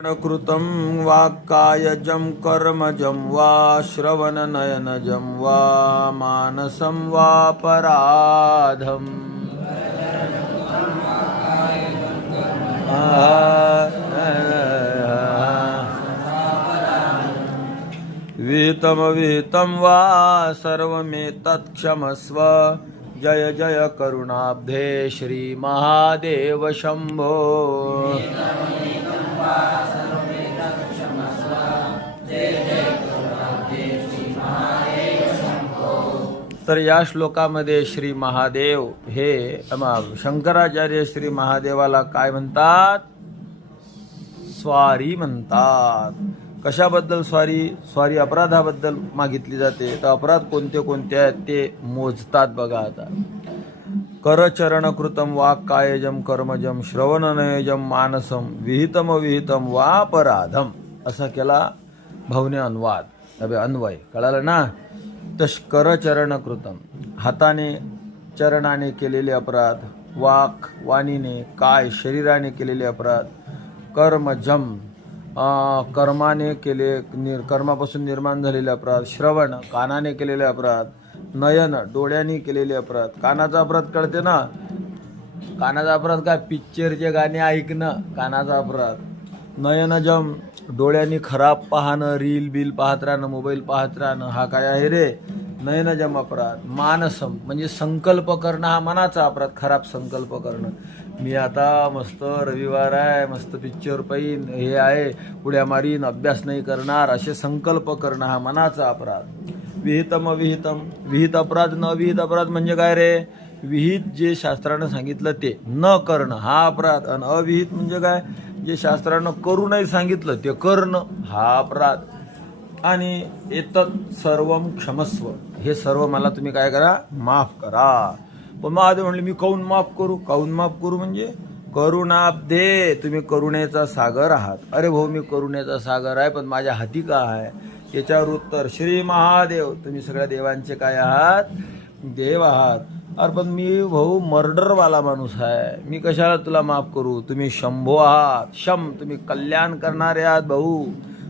कृतं वाक्कायजं कर्मजं वा श्रवणनयनजं वा मानसं वापराधम् विहितं वा सर्वमेतत्क्षमस्व जय जय करुणाब्धे श्री महादेव शंभो। तर या श्लोकामध्ये श्री महादेव हे शंकराचार्य श्री महादेवाला काय म्हणतात? स्वारी म्हणतात. कशाबद्दल स्वारी? स्वारी अपराधाबद्दल मागितली जाते. तर अपराध कोणते कोणते आहेत ते मोजतात बघा. आता करचरण कृतम वाक्कायजम कर्मजम श्रवणनयजम मानसम विहितम वापराधम असा केला भावने अनुवाद. अन्वय कळालं ना? करचरण कृतम हाताने चरणाने केलेले अपराध, वाक वाणीने काय शरीराने केलेले अपराध, कर्मजम कर्माने कर्मापासून निर्माण झालेले अपराध, श्रवण कानाने केलेले अपराध, नयन डोळ्याने केलेले अपराध. कानाचा अपराध कळते ना? कानाचा अपराध काय? पिक्चरचे गाणे ऐकणं कानाचा अपराध. नयनजम डोळ्यांनी खराब पाहणं, रील बिल पाहत राहणं, मोबाईल पाहत राहणं, हा काय आहे रे? नयनजम अपराध. मानसम म्हणजे संकल्प करणं, हा मनाचा अपराध. खराब संकल्प करणं. मी आता मस्त रविवार आहे, मस्त पिक्चर पाहीन, हे आहे, उड्या मारीन, अभ्यास नाही करणार, असे संकल्प करणं हा मनाचा अपराध. विहित अपराध. न विहित अपराध म्हणजे काय रे? विहित जे शास्त्रानं सांगितलं ते न करणं हा अपराध. आणि अविहित म्हणजे काय? जे शास्त्रानं करू नाही सांगितलं ते करणं हा अपराध. आणि एतत् सर्वम क्षमस्व, हे सर्व मला तुम्ही काय करा? माफ करा. पण महादेव म्हणले मी काहून माफ करू? काहून माफ करू म्हणजे करुणाब्धे, तुम्ही करुणेचा सागर आहात. अरे भाऊ मी करुणेचा सागर आहे, पण माझ्या हाती का आहे? याच्यावर उत्तर श्री महादेव, तुम्ही सगळ्या देवांचे काय आहात? देव आहात. अरे पण मी भाऊ मर्डरवाला माणूस आहे, मी कशाला तुला माफ करू? तुम्ही शंभो आहात. शम तुम्ही कल्याण करणारे आहात भाऊ,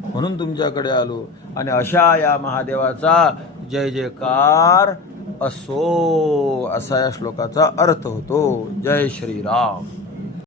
म्हणून तुमच्याकडे आलो. आणि अशा या महादेवाचा जय जयकार असो, असा या श्लोकाचा अर्थ होतो. जय श्रीराम.